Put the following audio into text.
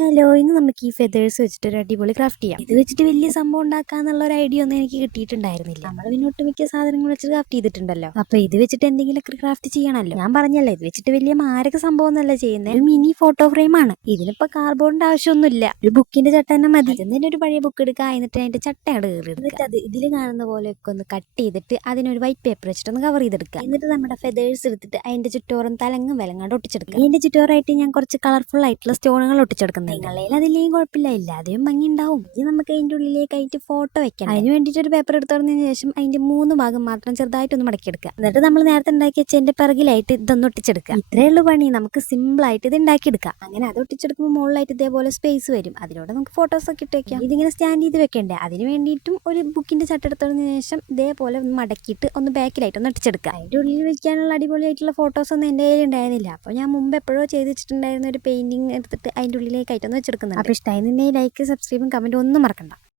Hello, ഇന്ന് നമുക്ക് ഈ ഫെതേഴ്സ് വെച്ചിട്ട് ഒരു അടിപൊളി ക്രാഫ്റ്റ് ചെയ്യാം. ഇത് വെച്ചിട്ട് വലിയ സംഭവം ഉണ്ടാക്കാന്നുള്ള ഒരു ഐഡിയ ഒന്നും എനിക്ക് കിട്ടിയിട്ടുണ്ടായിരുന്നില്ല. നമ്മൾ പിന്നെ ഒട്ടുമിക്ക സാധനങ്ങൾ വെച്ച് ക്രാഫ്റ്റ് ചെയ്തിട്ടുണ്ടല്ലോ. അപ്പൊ ഇത് വെച്ചിട്ട് എന്തെങ്കിലുമൊക്കെ ക്രാഫ്റ്റ് ചെയ്യണമല്ലോ. ഞാൻ പറഞ്ഞല്ലോ, ഇത് വെച്ചിട്ട് വലിയ മാരക സംഭവം ഒന്നല്ല ചെയ്യുന്നത്. ഒരു മിനി ഫോട്ടോ ഫ്രെയിം ആണ്. ഇതിനിപ്പോ കാർബോണിന്റെ ആവശ്യമൊന്നുമില്ല. ഒരു ബുക്കിന്റെ ചട്ട തന്നെ മതി. അതിന് ഒരു പഴയ ബുക്ക് എടുക്കുക, എന്നിട്ട് അതിന്റെ ചട്ട കയറി എന്നിട്ട് അത് ഇതിൽ കാണുന്ന പോലെയൊക്കെ ഒന്ന് കട്ട് ചെയ്തിട്ട് അതിനൊരു വൈറ്റ് പേപ്പർ വെച്ചിട്ട് ഒന്ന് കവർ ചെയ്തെടുക്കുക. എന്നിട്ട് നമ്മുടെ ഫെതേഴ്സ് എടുത്തിട്ട് അതിന്റെ ചുറ്റോറും തലങ്ങും വിലങ്ങാണ്ട് ഒട്ടിച്ചെടുക്കുക. അതിന്റെ ചുറ്റോറായിട്ട് ഞാൻ കുറച്ച് കളർഫുൾ ആയിട്ടുള്ള സ്റ്റോണുകൾ ഒട്ടിച്ചെടുക്കുന്നത്. നിങ്ങളേൽ അതിലെയും കുഴപ്പമില്ല, ഇല്ലാതെയും ഭംഗി ഉണ്ടാവും. ഇനി നമുക്ക് അതിന്റെ ഉള്ളിലേക്കായിട്ട് ഫോട്ടോ വെക്കാം. അതിന് വേണ്ടിയിട്ട് ഒരു പേപ്പർ എടുത്തുറന്നതിന് ശേഷം അതിന്റെ 3 ഭാഗം മാത്രം ചെറുതായിട്ടൊന്ന് മടക്കിയെടുക്കുക. എന്നിട്ട് നമ്മൾ നേരത്തെ ഉണ്ടാക്കി വെച്ചതിന്റെ പിറകിലായിട്ട് ഇതൊന്ന് ഒട്ടിച്ചെടുക്കുക. ഇത്രയേ ഉള്ളൂ പണി. നമുക്ക് സിമ്പിൾ ആയിട്ട് ഇത് ഉണ്ടാക്കിയെടുക്കാം. അങ്ങനെ അത് ഒട്ടിച്ചെടുക്കുമ്പോൾ മുകളിലായിട്ട് ഇതേപോലെ സ്പേസ് വരും. അതിലൂടെ നമുക്ക് ഫോട്ടോസ് ഒക്കെ ഇട്ട് വെക്കാം. ഇതിങ്ങനെ സ്റ്റാൻഡ് ചെയ്ത് വെക്കണ്ടേ, അതിന് വേണ്ടിയിട്ടും ഒരു ബുക്കിന്റെ ചട്ട എടുത്തതിന് ശേഷം ഇതേപോലെ ഒന്ന് മടക്കിയിട്ട് ഒന്ന് ബാക്കിലായിട്ട് ഒന്ന് ഒട്ടിച്ചെടുക്കുക. അതിന്റെ ഉള്ളിൽ വെക്കാനുള്ള അടിപൊളിയായിട്ടുള്ള ഫോട്ടോസ് ഒന്നും എൻ്റെ കയ്യിൽ ഉണ്ടായിരുന്നില്ല. അപ്പോൾ ഞാൻ മുമ്പ് എപ്പോഴോ ചെയ്ത് വെച്ചിട്ടുണ്ടായിരുന്ന ഒരു പെയിന്റിങ് എടുത്തിട്ട് അതിന്റെ ഉള്ളിലേക്ക് ഒന്ന് വെച്ചെടുക്കുന്നുണ്ട്. അപ്പോൾ ഇഷ്ടമായി നിന്നെ ലൈക്ക്, സബ്സ്ക്രൈബും കമന്റും ഒന്നും മറക്കണ്ട.